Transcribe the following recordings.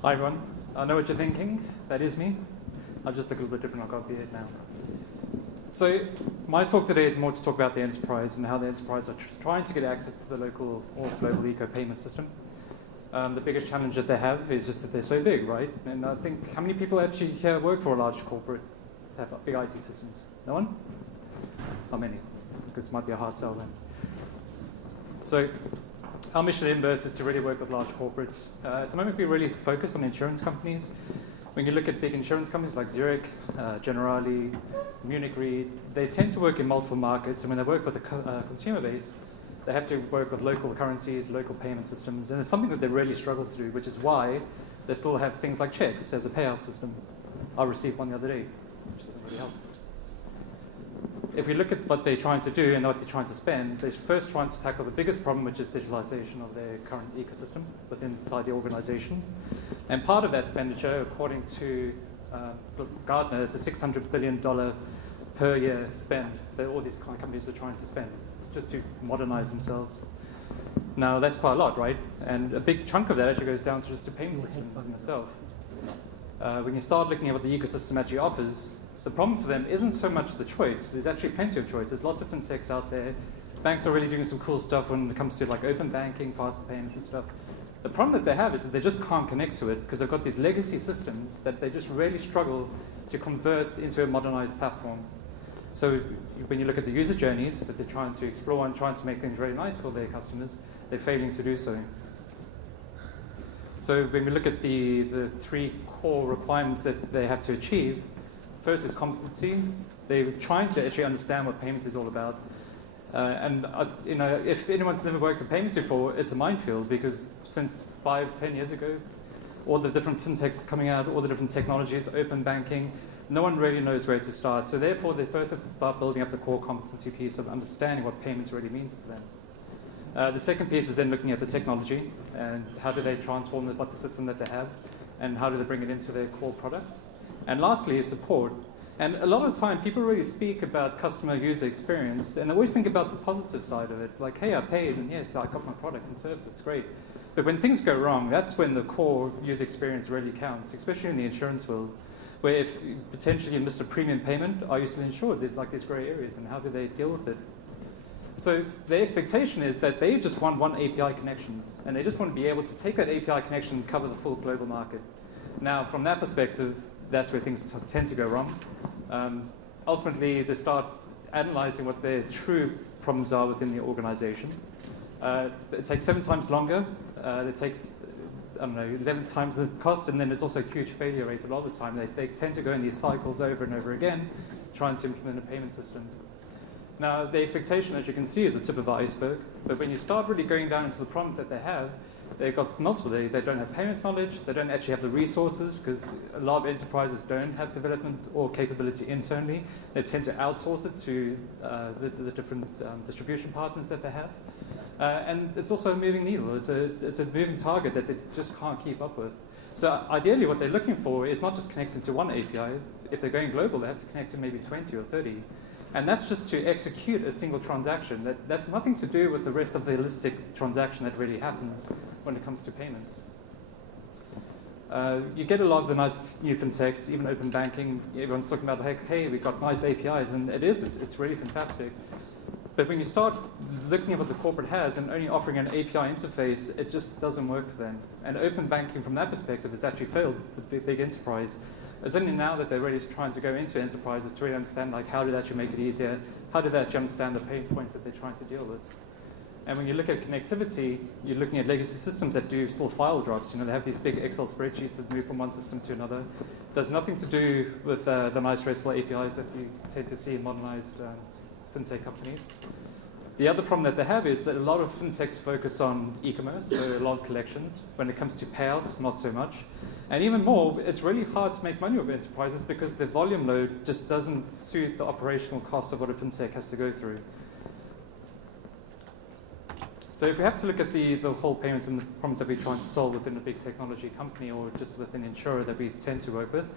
Hi everyone. I know what you're thinking. That is me. I'll just look a little bit different. I've got a beard now. So my talk today is more to talk about the enterprise and how the enterprise are trying to get access to the local or global eco-payment system. The biggest challenge that they have is just that they're so big, right? And I think, how many people actually here work for a large corporate, have big IT systems? No one? How many? This might be a hard sell then. So our mission at Imburse is to really work with large corporates. At the moment, we really focus on insurance companies. When you look at big insurance companies like Zurich, Generali, Munich Re, they tend to work in multiple markets, and when they work with a consumer base, they have to work with local currencies, local payment systems, and it's something that they really struggle to do, which is why they still have things like checks as a payout system. I received one the other day, which doesn't really help. If we look at what they're trying to do and what they're trying to spend, they're first trying to tackle the biggest problem, which is digitalization of their current ecosystem inside the organization. And part of that expenditure, according to Gartner, is a $600 billion per year spend that all these kind of companies are trying to spend just to modernize themselves. Now, that's quite a lot, right? And a big chunk of that actually goes down to just the payment systems in itself. When you start looking at what the ecosystem actually offers, the problem for them isn't so much the choice. There's actually plenty of choice. There's lots of fintechs out there. Banks are really doing some cool stuff when it comes to like open banking, fast payments and stuff. The problem that they have is that they just can't connect to it because they've got these legacy systems that they just really struggle to convert into a modernized platform. So when you look at the user journeys that they're trying to explore and trying to make things really nice for their customers, they're failing to do so. So when we look at the three core requirements that they have to achieve, first is competency. They're trying to actually understand what payments is all about. If anyone's never worked in payments before, it's a minefield because since 5-10 years ago, all the different fintechs coming out, all the different technologies, open banking, no one really knows where to start. So therefore, they first have to start building up the core competency piece of understanding what payments really means to them. The second piece is then looking at the technology and how do they transform the system that they have and how do they bring it into their core products. And lastly is support. And a lot of the time, people really speak about customer user experience, and they always think about the positive side of it. Like, hey, I paid, and yes, I got my product and service, it's great. But when things go wrong, that's when the core user experience really counts, especially in the insurance world, where if potentially you missed a premium payment, are you still insured? There's like these gray areas, and how do they deal with it? So the expectation is that they just want one API connection, and they just want to be able to take that API connection and cover the full global market. Now, from that perspective, that's where things tend to go wrong. Ultimately, they start analyzing what their true problems are within the organization. It takes 7 times longer. It takes, 11 times the cost, and then there's also a huge failure rate a lot of the time. They tend to go in these cycles over and over again, trying to implement a payment system. Now, the expectation, as you can see, is the tip of the iceberg. But when you start really going down into the problems that they have, they've got multiple. They don't have payments knowledge. They don't actually have the resources because a lot of enterprises don't have development or capability internally. They tend to outsource it to the different distribution partners that they have. And it's also a moving needle. It's a moving target that they just can't keep up with. So ideally what they're looking for is not just connecting to one API. If they're going global, they have to connect to maybe 20 or 30. And that's just to execute a single transaction. That's nothing to do with the rest of the holistic transaction that really happens when it comes to payments. You get a lot of the nice new fintechs, even open banking. Everyone's talking about, hey, we've got nice APIs, and it's really fantastic. But when you start looking at what the corporate has and only offering an API interface, it just doesn't work for them. And open banking from that perspective has actually failed the big enterprise. It's only now that they're really trying to go into enterprises to really understand like how do they actually make it easier, how do they actually understand the pain points that they're trying to deal with. And when you look at connectivity, you're looking at legacy systems that do still file drops. They have these big Excel spreadsheets that move from one system to another. It does nothing to do with the nice RESTful APIs that you tend to see in modernized fintech companies. The other problem that they have is that a lot of fintechs focus on e-commerce, so a lot of collections. When it comes to payouts, not so much. And even more, it's really hard to make money with enterprises because the volume load just doesn't suit the operational costs of what a fintech has to go through. So if we have to look at the whole payments and the problems that we're trying to solve within a big technology company or just within an insurer that we tend to work with,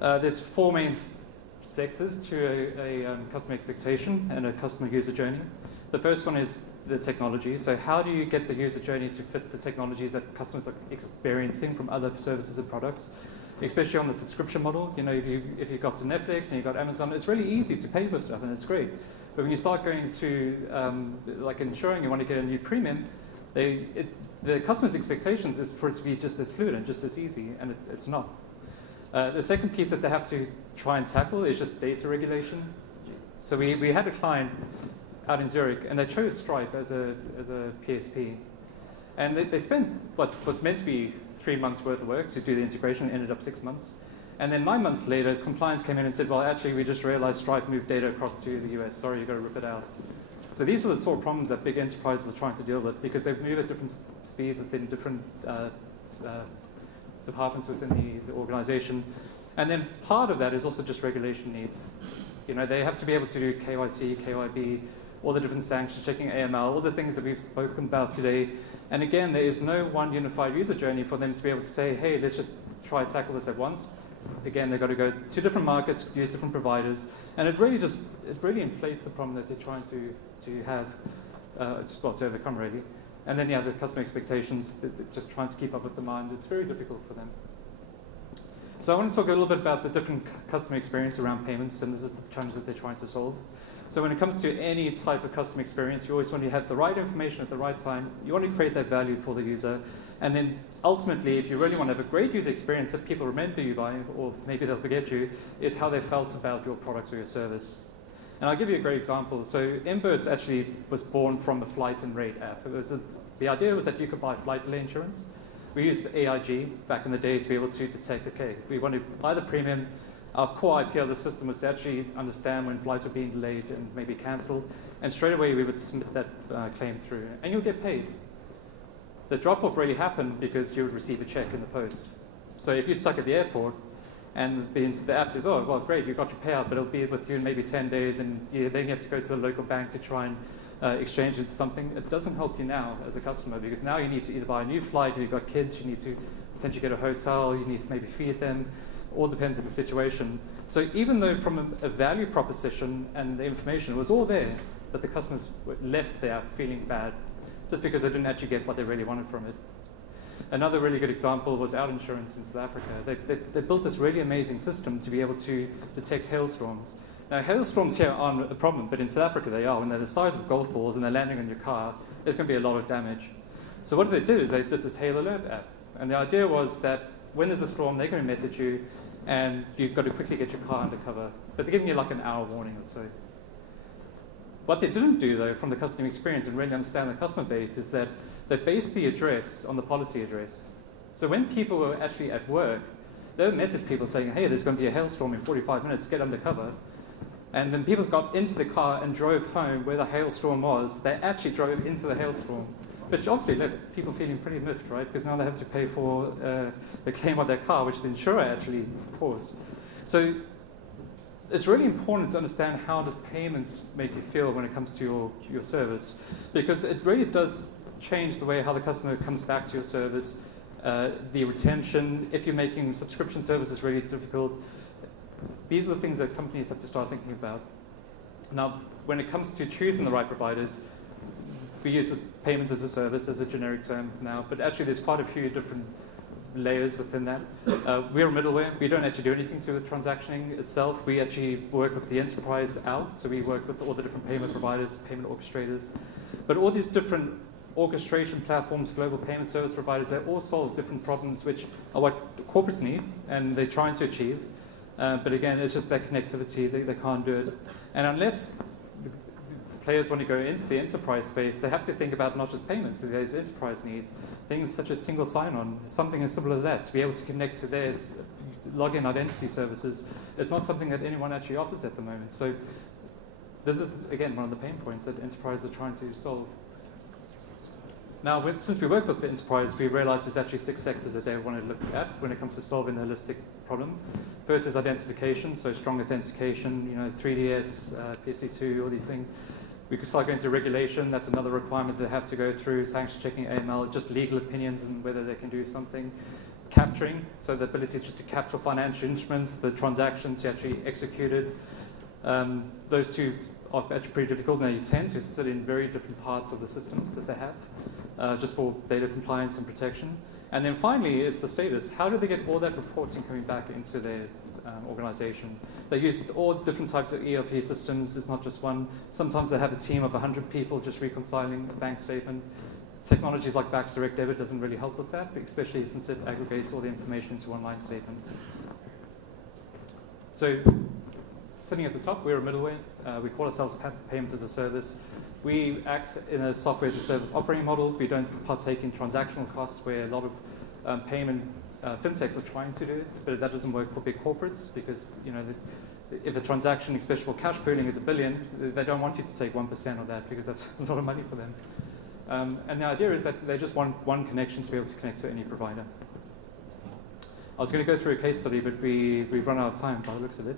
there's 4 main sectors to a customer expectation and a customer user journey. The first one is the technology. So how do you get the user journey to fit the technologies that customers are experiencing from other services and products, especially on the subscription model? You know, if you got to Netflix and you got Amazon, it's really easy to pay for stuff, and it's great. But when you start going to like ensuring you want to get a new premium, the customer's expectations is for it to be just as fluid and just as easy, and it's not. The second piece that they have to try and tackle is just data regulation. So we had a client out in Zurich, and they chose Stripe as a PSP. And they spent what was meant to be 3 months worth of work to do the integration, ended up 6 months. And then 9 months later, compliance came in and said, well, actually, we just realized Stripe moved data across to the US. Sorry, you've got to rip it out. So these are the sort of problems that big enterprises are trying to deal with, because they move at different speeds within different departments within the organization. And then part of that is also just regulation needs. You know, they have to be able to do KYC, KYB, all the different sanctions, checking AML, all the things that we've spoken about today. And again, there is no one unified user journey for them to be able to say, hey, let's just try to tackle this at once. Again, they've got to go to different markets, use different providers. And it really inflates the problem that they're trying to have, to overcome, really. And then, the customer expectations, just trying to keep up with demand, it's very difficult for them. So I want to talk a little bit about the different customer experience around payments, and this is the challenge that they're trying to solve. So when it comes to any type of customer experience, you always want to have the right information at the right time. You want to create that value for the user. And then ultimately, if you really want to have a great user experience that people remember you by, or maybe they'll forget you, is how they felt about your product or your service. And I'll give you a great example. So Imburse actually was born from a flight and rate app. The idea was that you could buy flight delay insurance. We used AIG back in the day to be able to detect, okay, we want to buy the premium. Our core IP of the system was to actually understand when flights were being delayed and maybe cancelled. And straight away, we would submit that claim through. And you'll get paid. The drop-off really happened because you would receive a check in the post. So if you're stuck at the airport, and the app says, oh, well, great, you got your payout, but it'll be with you in maybe 10 days, and then you have to go to the local bank to try and exchange into something. It doesn't help you now as a customer, because now you need to either buy a new flight, if you've got kids, you need to potentially get a hotel, you need to maybe feed them, all depends on the situation. So even though from a value proposition and the information, it was all there, but the customers left there feeling bad, just because they didn't actually get what they really wanted from it. Another really good example was our insurance in South Africa. They built this really amazing system to be able to detect hailstorms. Now, hailstorms here aren't a problem, but in South Africa they are. When they're the size of golf balls and they're landing on your car, there's going to be a lot of damage. So what they did is they did this hail alert app. And the idea was that when there's a storm, they're going to message you, and you've got to quickly get your car under cover. But they're giving you like an hour warning or so. What they didn't do, though, from the customer experience and really understand the customer base, is that they based the address on the policy address. So when people were actually at work, they would message people saying, hey, there's going to be a hailstorm in 45 minutes, get under cover. And then people got into the car and drove home where the hailstorm was. They actually drove into the hailstorm. Which obviously left people feeling pretty miffed, right? Because now they have to pay for the claim of their car, which the insurer actually caused. So it's really important to understand how does payments make you feel when it comes to your service, because it really does change the way how the customer comes back to your service, the retention. If you're making subscription services really difficult, these are the things that companies have to start thinking about. Now, when it comes to choosing the right providers, we use this payments as a service as a generic term now, but actually there's quite a few different layers within that. We're a middleware. We don't actually do anything to the transactioning itself. We actually work with the enterprise out, so we work with all the different payment providers, payment orchestrators. But all these different orchestration platforms, global payment service providers, they all solve different problems, which are what corporates need, and they're trying to achieve. But again, it's just that connectivity, they can't do it. And unless players want to go into the enterprise space, they have to think about not just payments, so there's enterprise needs, things such as single sign-on, something as similar to that, to be able to connect to their login identity services. It's not something that anyone actually offers at the moment. So this is, again, one of the pain points that enterprises are trying to solve. Now, since we work with the enterprise, we realize there's actually 6 sectors that they want to look at when it comes to solving the holistic problem. First is identification, so strong authentication, 3DS, PSD2, all these things. We could start going to regulation. That's another requirement they have to go through. Sanction checking, AML, just legal opinions and whether they can do something. Capturing, so the ability just to capture financial instruments, the transactions to actually execute it. Those two are actually pretty difficult. Now you tend to sit in very different parts of the systems that they have, just for data compliance and protection. And then finally, it's the status. How do they get all that reporting coming back into their organization? They use all different types of ERP systems. It's not just one. Sometimes they have a team of 100 people just reconciling a bank statement. Technologies like Back's Direct Debit doesn't really help with that, especially since it aggregates all the information into one line statement. So, sitting at the top, we're a middleware. We call ourselves Payments as a Service. We act in a software as a service operating model. We don't partake in transactional costs where a lot of payment fintechs are trying to do it, but that doesn't work for big corporates because if a transaction, especially for cash pooling, is $1 billion, they don't want you to take 1% of that because that's a lot of money for them. And the idea is that they just want one connection to be able to connect to any provider. I was going to go through a case study, but we've run out of time by the looks of it.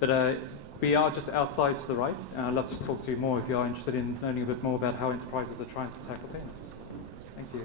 But we are just outside to the right, and I'd love to talk to you more if you are interested in learning a bit more about how enterprises are trying to tackle payments. Thank you.